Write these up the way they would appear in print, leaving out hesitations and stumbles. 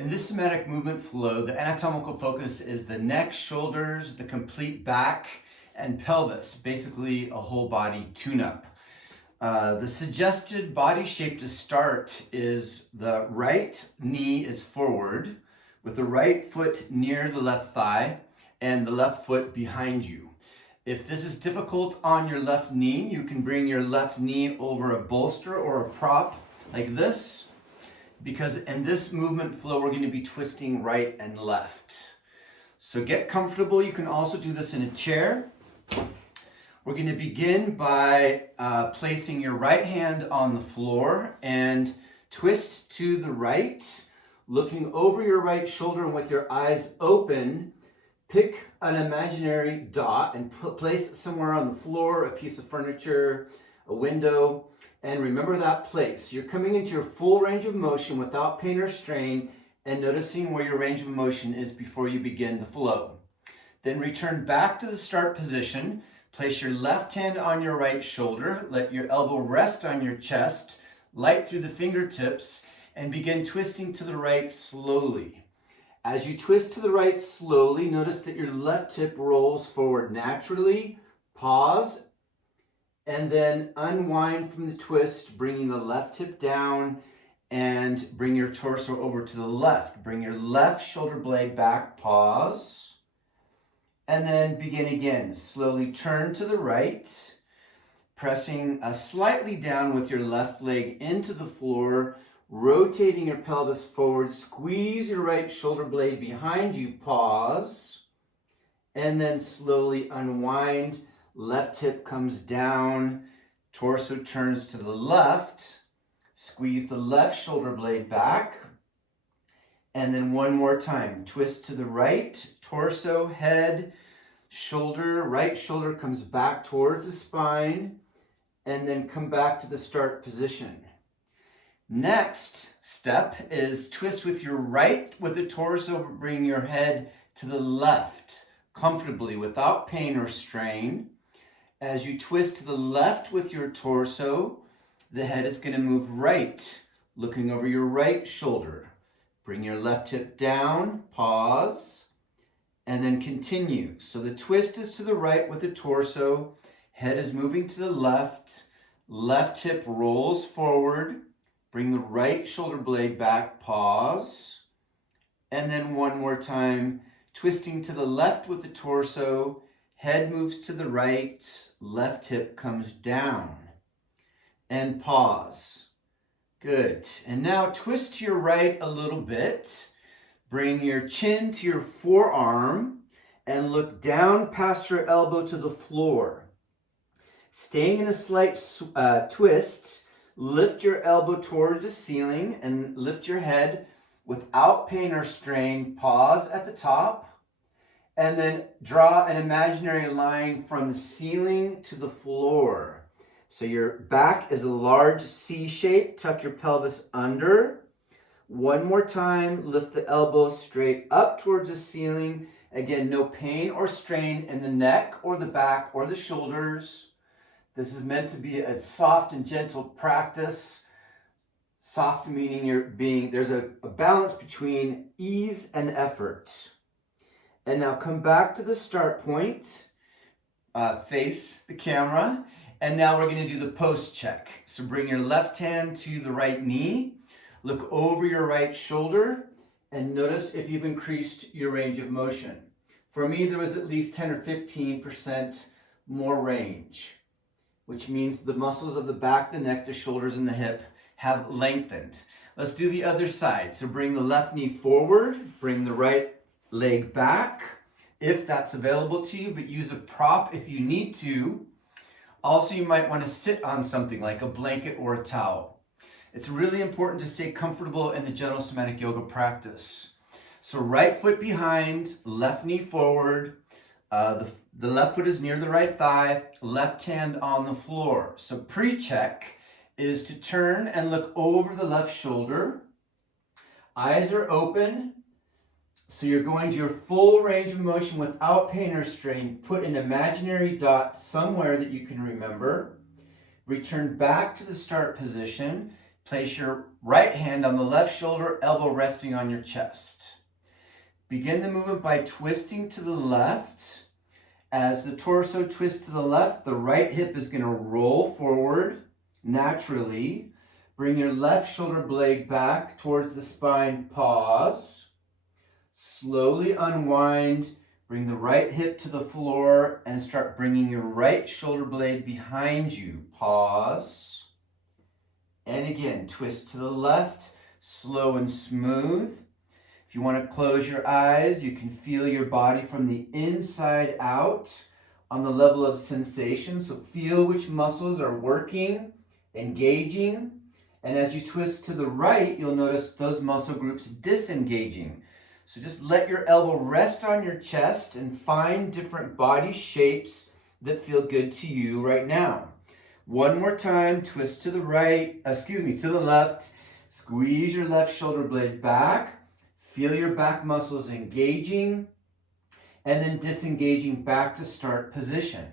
In this somatic movement flow, the anatomical focus is the neck, shoulders, the complete back, and pelvis, basically a whole body tune-up. The suggested body shape to start is the right knee is forward with the right foot near the left thigh and the left foot behind you. If this is difficult on your left knee, you can bring your left knee over a bolster or a prop like this, because in this movement flow, we're going to be twisting right and left. So get comfortable. You can also do this in a chair. We're going to begin by placing your right hand on the floor and twist to the right, looking over your right shoulder, and with your eyes open, pick an imaginary dot and place it somewhere on the floor, a piece of furniture, a window, and remember that place. You're coming into your full range of motion without pain or strain and noticing where your range of motion is before you begin the flow. Then return back to the start position. Place your left hand on your right shoulder. Let your elbow rest on your chest, light through the fingertips, and begin twisting to the right slowly. As you twist to the right slowly, notice that your left hip rolls forward naturally. Pause, and then unwind from the twist, bringing the left hip down and bring your torso over to the left. Bring your left shoulder blade back, pause, and then begin again. Slowly turn to the right, pressing slightly down with your left leg into the floor, rotating your pelvis forward. Squeeze your right shoulder blade behind you, pause, and then slowly unwind. Left hip comes down, torso turns to the left, squeeze the left shoulder blade back, and then one more time, twist to the right, torso, head, shoulder, right shoulder comes back towards the spine, and then come back to the start position. Next step is twist with your right with the torso, bring your head to the left, comfortably without pain or strain. As you twist to the left with your torso, the head is going to move right, looking over your right shoulder. Bring your left hip down, pause, and then continue. So the twist is to the right with the torso, head is moving to the left, left hip rolls forward, bring the right shoulder blade back, pause, and then one more time, twisting to the left with the torso, head moves to the right, left hip comes down, and pause. Good. And now twist to your right a little bit. Bring your chin to your forearm and look down past your elbow to the floor. Staying in a slight twist, lift your elbow towards the ceiling and lift your head without pain or strain. Pause at the top. And then draw an imaginary line from the ceiling to the floor. So your back is a large C shape. Tuck your pelvis under. One more time, lift the elbow straight up towards the ceiling. Again, no pain or strain in the neck or the back or the shoulders. This is meant to be a soft and gentle practice. Soft meaning there's a balance between ease and effort. And now come back to the start point, face the camera, and now we're going to do the post check. So bring your left hand to the right knee, look over your right shoulder, and notice if you've increased your range of motion. For me, there was at least 10 or 15% more range, which means the muscles of the back, the neck, the shoulders, and the hip have lengthened. Let's do the other side. So bring the left knee forward, bring the right leg back if that's available to you, but use a prop if you need to. Also, you might want to sit on something like a blanket or a towel. It's really important to stay comfortable in the Gentle Somatic Yoga practice. So right foot behind, left knee forward, the left foot is near the right thigh, left hand on the floor. So pre-check is to turn and look over the left shoulder. Eyes are open. So you're going to your full range of motion without pain or strain. Put an imaginary dot somewhere that you can remember. Return back to the start position. Place your right hand on the left shoulder, elbow resting on your chest. Begin the movement by twisting to the left. As the torso twists to the left, the right hip is going to roll forward naturally. Bring your left shoulder blade back towards the spine. Pause. Slowly unwind. Bring the right hip to the floor and start bringing your right shoulder blade behind you. Pause. And again, twist to the left, slow and smooth. If you want to close your eyes, you can feel your body from the inside out on the level of sensation. So feel which muscles are working, engaging. And as you twist to the right, you'll notice those muscle groups disengaging. So just let your elbow rest on your chest and find different body shapes that feel good to you right now. One more time, twist to the right, to the left. Squeeze your left shoulder blade back. Feel your back muscles engaging and then disengaging back to start position.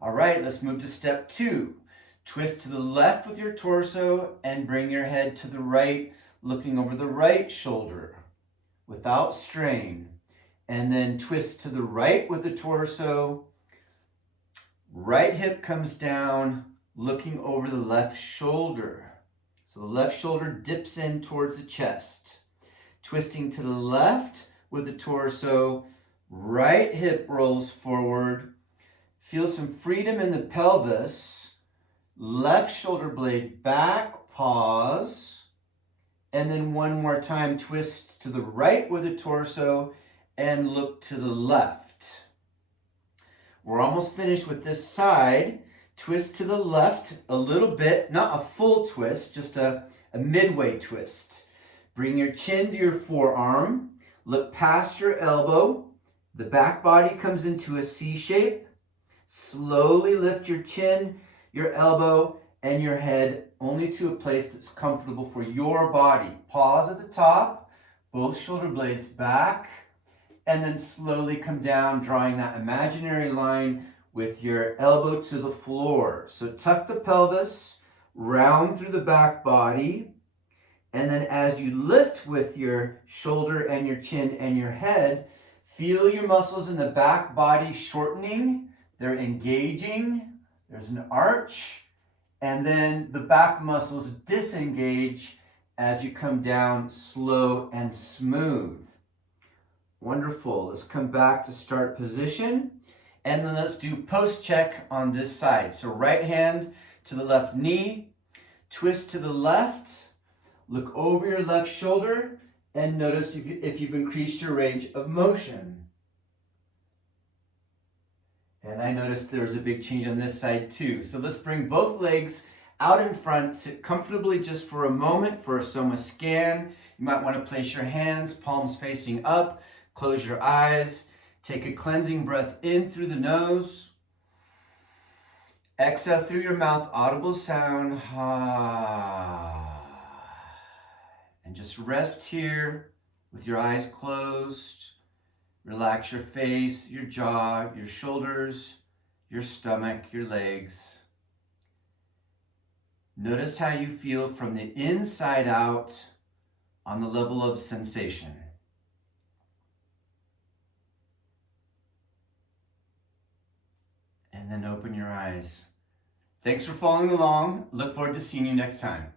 All right, let's move to step 2. Twist to the left with your torso and bring your head to the right, looking over the right shoulder without strain. And then twist to the right with the torso. Right hip comes down, looking over the left shoulder. So the left shoulder dips in towards the chest. Twisting to the left with the torso, right hip rolls forward. Feel some freedom in the pelvis. Left shoulder blade back, pause. And then one more time, twist to the right with the torso and look to the left. We're almost finished with this side. Twist to the left a little bit, not a full twist, just a midway twist. Bring your chin to your forearm. Look past your elbow. The back body comes into a C shape. Slowly lift your chin, your elbow, and your head only to a place that's comfortable for your body. Pause at the top, both shoulder blades back, and then slowly come down, drawing that imaginary line with your elbow to the floor. So tuck the pelvis, round through the back body, and then as you lift with your shoulder and your chin and your head, feel your muscles in the back body shortening. They're engaging. There's an arch. And then the back muscles disengage as you come down slow and smooth. Wonderful. Let's come back to start position. And then let's do post check on this side. So right hand to the left knee, twist to the left, look over your left shoulder, and notice if you've increased your range of motion. And I noticed there was a big change on this side too. So let's bring both legs out in front, sit comfortably just for a moment for a Soma scan. You might want to place your hands, palms facing up, close your eyes, take a cleansing breath in through the nose. Exhale through your mouth, audible sound. And just rest here with your eyes closed. Relax your face, your jaw, your shoulders, your stomach, your legs. Notice how you feel from the inside out on the level of sensation. And then open your eyes. Thanks for following along. Look forward to seeing you next time.